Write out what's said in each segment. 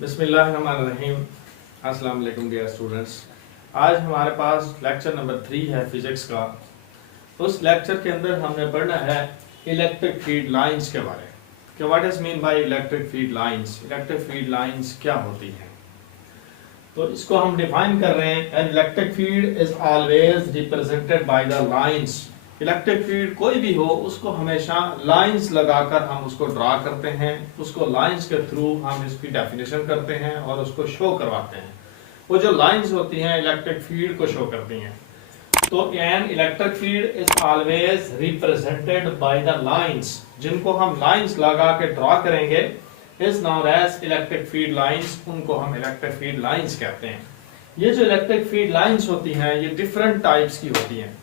बिस्मिल्लाहिर्रहमानिर्रहीम। अस्सलाम वालेकुम डियर स्टूडेंट्स। आज हमारे पास लेक्चर नंबर 3 है फिजिक्स का। उस लेक्चर के अंदर हमने पढ़ना है इलेक्ट्रिक फील्ड लाइंस के बारे में कि what is mean by electric field lines. Electric field lines क्या होती हैं, तो इसको हम डिफाइन कर रहे हैं। N electric field is always represented by the lines. Electric field कोई भी हो उसको हमेशा लाइंस लगाकर हम उसको ड्रा करते हैं, उसको लाइंस के थ्रू हम इसकी डेफिनेशन करते हैं और उसको शो करवाते हैं। वो जो लाइंस होती हैं इलेक्ट्रिक फील्ड को शो करती हैं। तो an electric field is always represented by the lines, जिनको हम लाइंस लगा के ड्रा करेंगे is known as electric field lines. उनको हम इलेक्ट्रिक फील्ड लाइंस कहते हैं। ये जो इलेक्ट्रिक फील्ड लाइंस होती हैं ये डिफरेंट टाइप्स की होती हैं।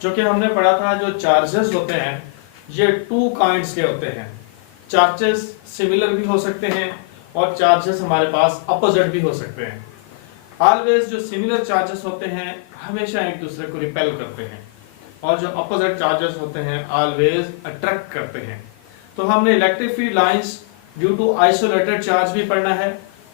जो कि हमने पढ़ा था जो चार्जेस होते हैं ये 2 काइंड्स के होते हैं। चार्जेस सिमिलर भी हो सकते हैं और चार्जेस हमारे पास अपोजिट भी हो सकते हैं। ऑलवेज जो सिमिलर चार्जेस होते हैं हमेशा एक दूसरे को रिपेल करते हैं और जो अपोजिट चार्जेस होते हैं ऑलवेज अट्रैक्ट करते हैं। तो हमने electric field lines due to isolated charge भी पढ़ना है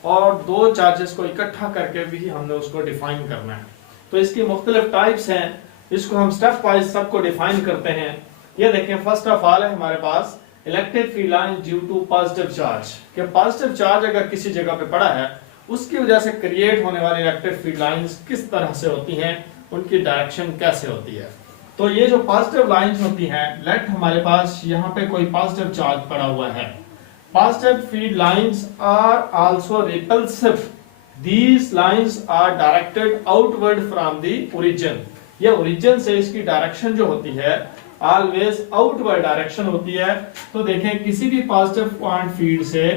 और 2 चार्जेस को इकट्ठा करके भी हमने उसको डिफाइन करना है। तो इसकी मुख्तलिफ टाइप्स हैं, इसको हम स्टेप वाइज सबको डिफाइन करते हैं। ये देखें, फर्स्ट ऑफ ऑल है हमारे पास electric field line due to positive charge. कि पॉजिटिव चार्ज अगर किसी जगह पे पड़ा है उसकी वजह से क्रिएट होने वाली इलेक्ट्रिक फील्ड लाइंस किस तरह से होती हैं, उनकी डायरेक्शन कैसे होती है। तो ये जो पॉजिटिव लाइंस होती हैं, लेट हमारे पास यहाँ पे कोई पॉजिटिव चार्ज पड़ा हुआ है। Positive field lines are also repulsive. These lines are directed outward from the origin. ये ओरिजिन से इसकी डायरेक्शन जो होती है ऑलवेज आउटवर्ड डायरेक्शन होती है। तो देखें, किसी भी पॉजिटिव पॉइंट फील्ड से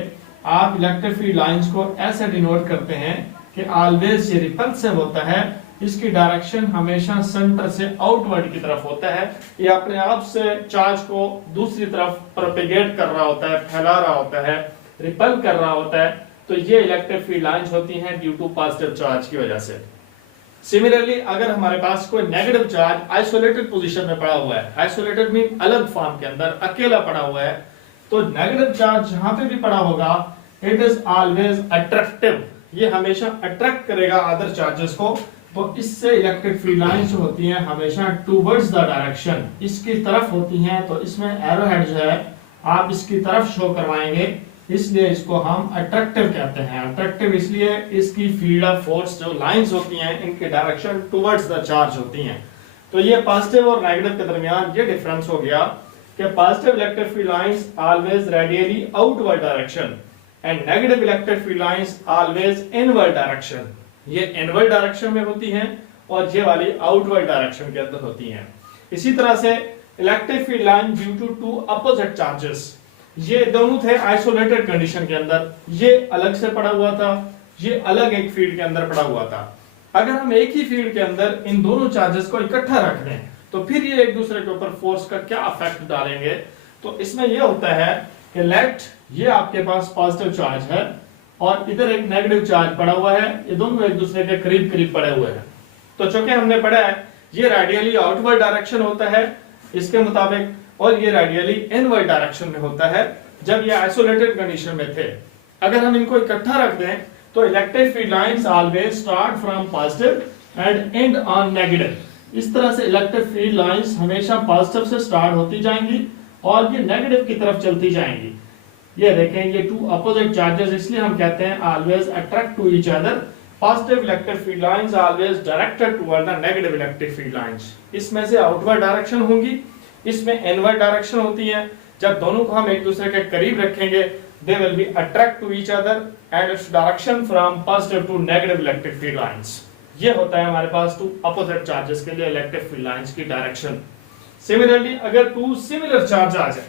आप इलेक्ट्रिक फील्ड लाइंस को ऐसे डिनोट करते हैं कि ऑलवेज ये रिपल्सिव होता है। इसकी डायरेक्शन हमेशा सेंटर से आउटवर्ड की तरफ होता है। ये अपने आप से चार्ज को दूसरी तरफ प्रोपेगेट कर रहा होता है, फैला रहा होता है, रिपल कर रहा होता है। तो ये इलेक्ट्रिक फील्ड लाइंस होती हैं ड्यू टू पॉजिटिव चार्ज की वजह से। सिमिलरली अगर हमारे पास कोई नेगेटिव चार्ज आइसोलेटेड पोजीशन में पड़ा हुआ है, आइसोलेटेड मीन अलग फॉर्म के अंदर अकेला पड़ा हुआ है, तो नेगेटिव चार्ज जहां पे भी पड़ा होगा इट इज ऑलवेज अट्रैक्टिव। ये हमेशा अट्रैक्ट करेगा अदर चार्जेस को। तो इससे इलेक्ट्रिक फील्ड लाइंस होती हैं हमेशा टुवर्ड्स द डायरेक्शन, इसकी तरफ होती हैं। तो इसमें एरो हेड जो है आप इसकी तरफ शो करवाएंगे, इसलिए इसको हम अट्रैक्टिव कहते हैं। अट्रैक्टिव इसलिए इसकी फील्ड ऑफ फोर्स जो लाइंस होती हैं इनकी डायरेक्शन टुवर्ड्स द चार्ज होती हैं। तो ये पॉजिटिव और नेगेटिव के दरमियान ये डिफरेंस हो गया कि positive electric field lines always radially outward direction and negative electric field lines always inward direction. ये इनवर्ड डायरेक्शन में होती हैं और ये वाली आउटवर्ड डायरेक्शन के अंदर होती हैं। इसी तरह से electric field line due to 2 opposite charges, ये दोनों थे आइसोलेटेड कंडीशन के अंदर। ये अलग से पड़ा हुआ था, ये अलग एक फील्ड के अंदर पड़ा हुआ था। अगर हम एक ही फील्ड के अंदर इन दोनों चार्जेस को इकट्ठा रख दें तो फिर ये एक दूसरे के ऊपर फोर्स का क्या इफेक्ट डालेंगे। तो इसमें यह होता है कि लेट ये आपके पास पॉजिटिव चार्ज है और इधर एक नेगेटिव चार्ज पड़ा हुआ है, ये दोनों एक दूसरे के करीब करीब पड़े हुए हैं। तो चूंकि हमने पढ़ा है ये रेडियली आउटवर्ड डायरेक्शन होता है इसके मुताबिक, और ये रेडियली इनवर्ड डायरेक्शन में होता है जब ये आइसोलेटेड कंडीशन में थे। अगर हम इनको इकट्ठा रख दें तो electric field lines always start from positive and and on negative. इस तरह से इलेक्ट्रिक फील्ड लाइंस हमेशा पॉजिटिव से स्टार्ट होती जाएंगी और ये नेगेटिव की तरफ चलती जाएंगी। ये देखें, ये 2 अपोजिट चार्जेस इसलिए हम कहते हैं always attract to each other. Positive electric field lines always directed toward the negative electric field lines. इसमें से आउटवर्ड डायरेक्शन होंगी, इसमें इनवर्ड डायरेक्शन होती है। जब दोनों को हम एक दूसरे के करीब रखेंगे they will be attract to each other and its direction from positive to negative electric field lines. ये होता है हमारे पास 2 अपोजिट चार्जेस के लिए इलेक्ट्रिक फील्ड लाइंस की डायरेक्शन। सिमिलरली अगर 2 सिमिलर चार्ज आ जाए,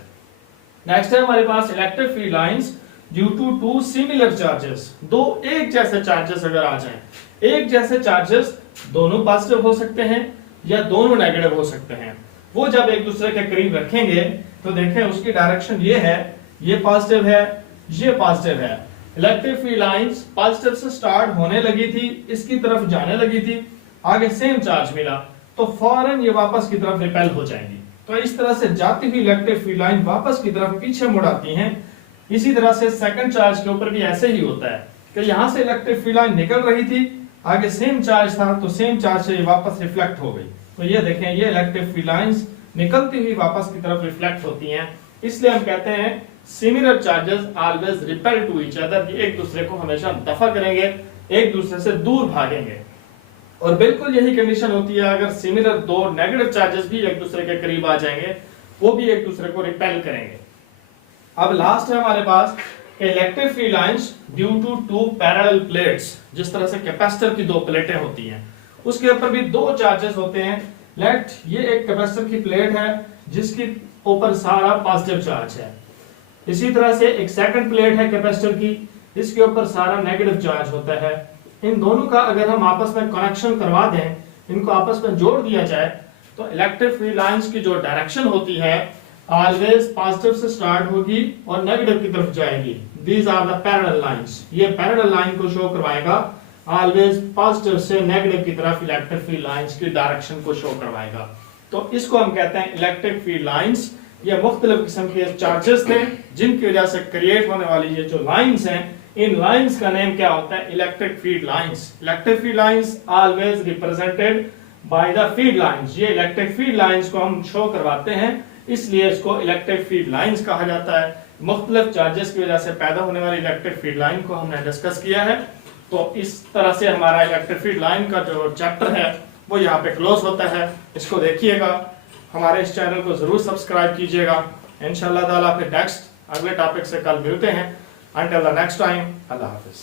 नेक्स्ट है हमारे पास electric field lines due to 2 similar charges. 2 एक जैसे चार्जेस अगर आ जाएं, एक जैसे चार्जेस दोनों पॉजिटिव हो सकते हैं या दोनों नेगेटिव हो सकते हैं। वो जब एक दूसरे के करीब रखेंगे तो देखें उसकी डायरेक्शन ये है, ये पॉजिटिव है, ये पॉजिटिव है। इलेक्ट्रिक फील्ड लाइंस पॉजिटिव से स्टार्ट होने लगी थी, इसकी तरफ जाने लगी थी, आगे सेम चार्ज मिला तो फौरन ये वापस की तरफ रिपेल हो जाएंगी। तो इस तरह से जाती हुई इलेक्ट्रिक फील्ड लाइन वापस की तरफ पीछे मुड़ आती हैं। इसी तरह से सेकंड चार्ज के ऊपर भी ऐसे ही होता है कि यहाँ से इलेक्ट्रिक फील्ड लाइन निकल रही थी, आगे सेम चार्ज था तो सेम चार्ज से वापस रिफ्लेक्ट हो गई। तो ये देखें, ये इलेक्ट्रिक फील्ड लाइंस निकलती हुई वापस की तरफ रिफ्लेक्ट होती हैं। इसलिए हम कहते हैं similar charges always repel to each other, एक दूसरे को हमेशा दफा करेंगे, एक दूसरे से दूर भागेंगे। और बिल्कुल यही कंडीशन होती है अगर सिमिलर दो नेगेटिव चार्जेस भी एक दूसरे के करीब आ जाएंगे, वो भी एक दूसरे को रिपेल करेंगे। अब लास्ट है हमारे पास electric field lines due to two parallel plates. जिस तरह से कैपेसिटर की दो प्लेटें होती हैं, उसके ऊपर भी दो चार्जेस होते हैं। लेट ये एक कैपेसिटर की प्लेट है जिसके ऊपर सारा पॉजिटिव चार्ज है, इसी तरह से एक सेकंड प्लेट है कैपेसिटर की, इसके ऊपर सारा नेगेटिव चार्ज होता है। इन दोनों का अगर हम आपस में कनेक्शन करवा दें, इनको आपस में जोड़ दिया जाए, तो इलेक्ट्रिक फील्ड लाइंस की जो डायरेक्शन होती है ऑलवेज पॉजिटिव से स्टार्ट होगी और नेगेटिव की तरफ जाएगी। These are the parallel lines. ये पैरेलल लाइन को शो करवाएगा, ऑलवेज पॉजिटिव से नेगेटिव की तरफ इलेक्ट्रिक फील्ड लाइंस की डायरेक्शन को शो करवाएगा। तो इसको हम कहते हैं इलेक्ट्रिक फील्ड लाइंस। ये मुख्तलिफ किस्म के चार्जेस थे जिनकी वजह से क्रिएट होने वाली ये जो लाइंस हैं, इन लाइंस का नेम क्या होता है? Electric field lines. Electric field lines always represented by the field lines. ये इलेक्ट्रिक फील्ड लाइंस को हम शो करवाते हैं, इसलिए इसको इलेक्ट्रिक फील्ड लाइंस कहा जाता है। मुख्तलिफ चार्जेस की वजह से पैदा होने वाली इलेक्ट्रिक फील्ड लाइन को हमने डिस्कस किया है। तो इस तरह से हमारा इलेक्ट्रिक फील्ड लाइन का जो चैप्टर है वो यहाँ पे क्लोज होता है। इसको देखिएगा, हमारे इस चैनल को जरूर सब्सक्राइब कीजिएगा। इंशाअल्लाह ताला फिर नेक्स्ट अगले टॉपिक से कल मिलते हैं। Until the next time, Allah Hafiz.